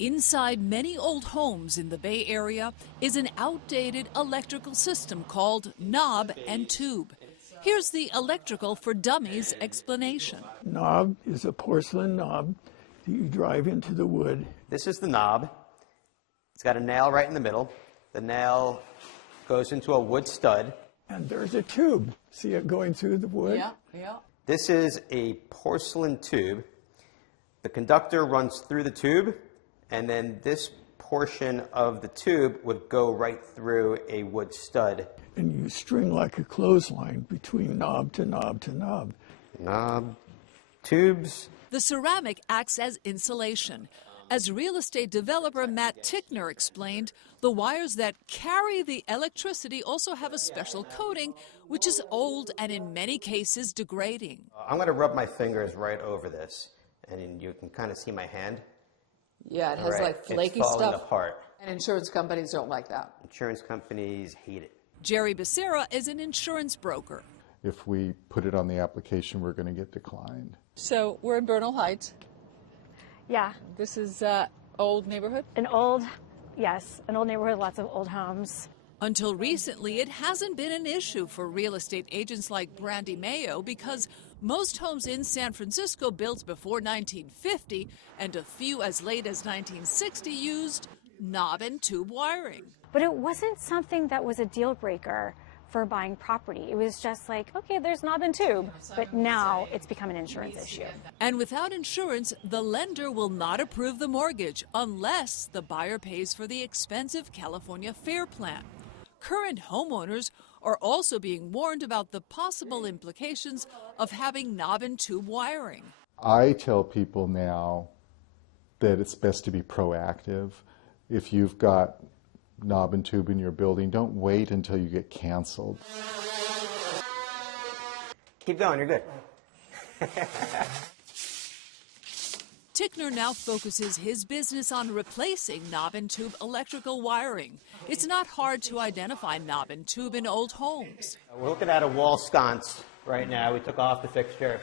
Inside many old homes in the Bay Area is an outdated electrical system called knob and tube. Here's the Electrical for Dummies explanation. Knob is a porcelain knob that you drive into the wood. This is the knob. It's got a nail right in the middle. The nail goes into a wood stud. And there's a tube. See it going through the wood? Yeah. This is a porcelain tube. The conductor runs through the tube, and then this portion of the tube would go right through a wood stud. And you string like a clothesline between knob to knob to knob. Knob, tubes. The ceramic acts as insulation. As real estate developer Matt Tickner explained, the wires that carry the electricity also have a special coating, which is old and in many cases degrading. I'm going to rub my fingers right over this, and you can kind of see my hand. Yeah, it has like flaky it's falling stuff. apart. And insurance companies don't like that. Insurance companies hate it. Jerry Becerra is an insurance broker. If we put it on the application, we're going to get declined. So we're in Bernal Heights. Yeah. This is old neighborhood? An old neighborhood, lots of old homes. Until recently, it hasn't been an issue for real estate agents like Brandy Mayo because most homes in San Francisco built before 1950 and a few as late as 1960 used knob and tube wiring. But it wasn't something that was a deal breaker for buying property. It was just like, okay, there's knob and tube. But now it's become an insurance issue. And without insurance, the lender will not approve the mortgage unless the buyer pays for the expensive California Fair Plan. Current homeowners are also being warned about the possible implications of having knob and tube wiring. I tell people now that it's best to be proactive. If you've got knob and tube in your building, don't wait until you get canceled. Keep going, you're good. Tickner now focuses his business on replacing knob and tube electrical wiring. It's not hard to identify knob and tube in old homes. We're looking at a wall sconce right now. We took off the fixture,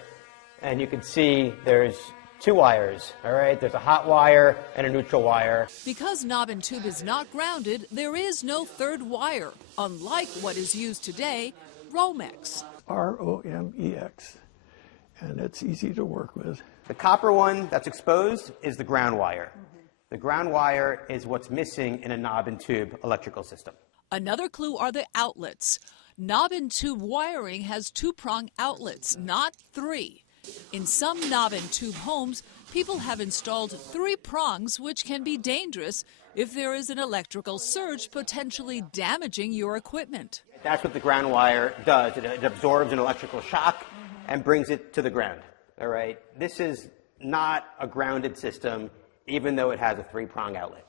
and you can see there's two wires, all right? There's a hot wire and a neutral wire. Because knob and tube is not grounded, there is no third wire, unlike what is used today, Romex. R-O-M-E-X. And it's easy to work with. The copper one that's exposed is the ground wire. The ground wire is what's missing in a knob and tube electrical system. Another clue are the outlets. Knob and tube wiring has two-prong outlets, not three. In some knob and tube homes, people have installed three prongs, which can be dangerous if there is an electrical surge potentially damaging your equipment. That's what the ground wire does. It absorbs an electrical shock and brings it to the ground. All right. This is not a grounded system, even though it has a three-prong outlet.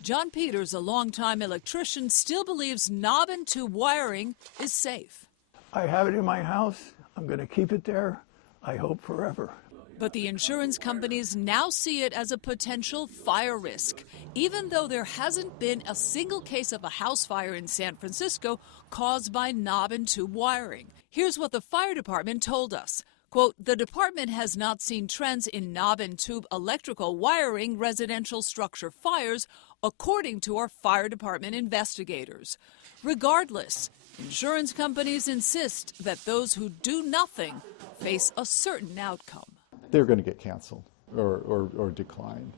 John Peters, a longtime electrician, still believes knob and tube wiring is safe. I have it in my house. I'm going to keep it there, I hope, forever. But the insurance companies now see it as a potential fire risk, even though there hasn't been a single case of a house fire in San Francisco caused by knob and tube wiring. Here's what the fire department told us. Quote, the department has not seen trends in knob and tube electrical wiring residential structure fires, according to our fire department investigators. Regardless, insurance companies insist that those who do nothing face a certain outcome. They're going to get canceled or declined.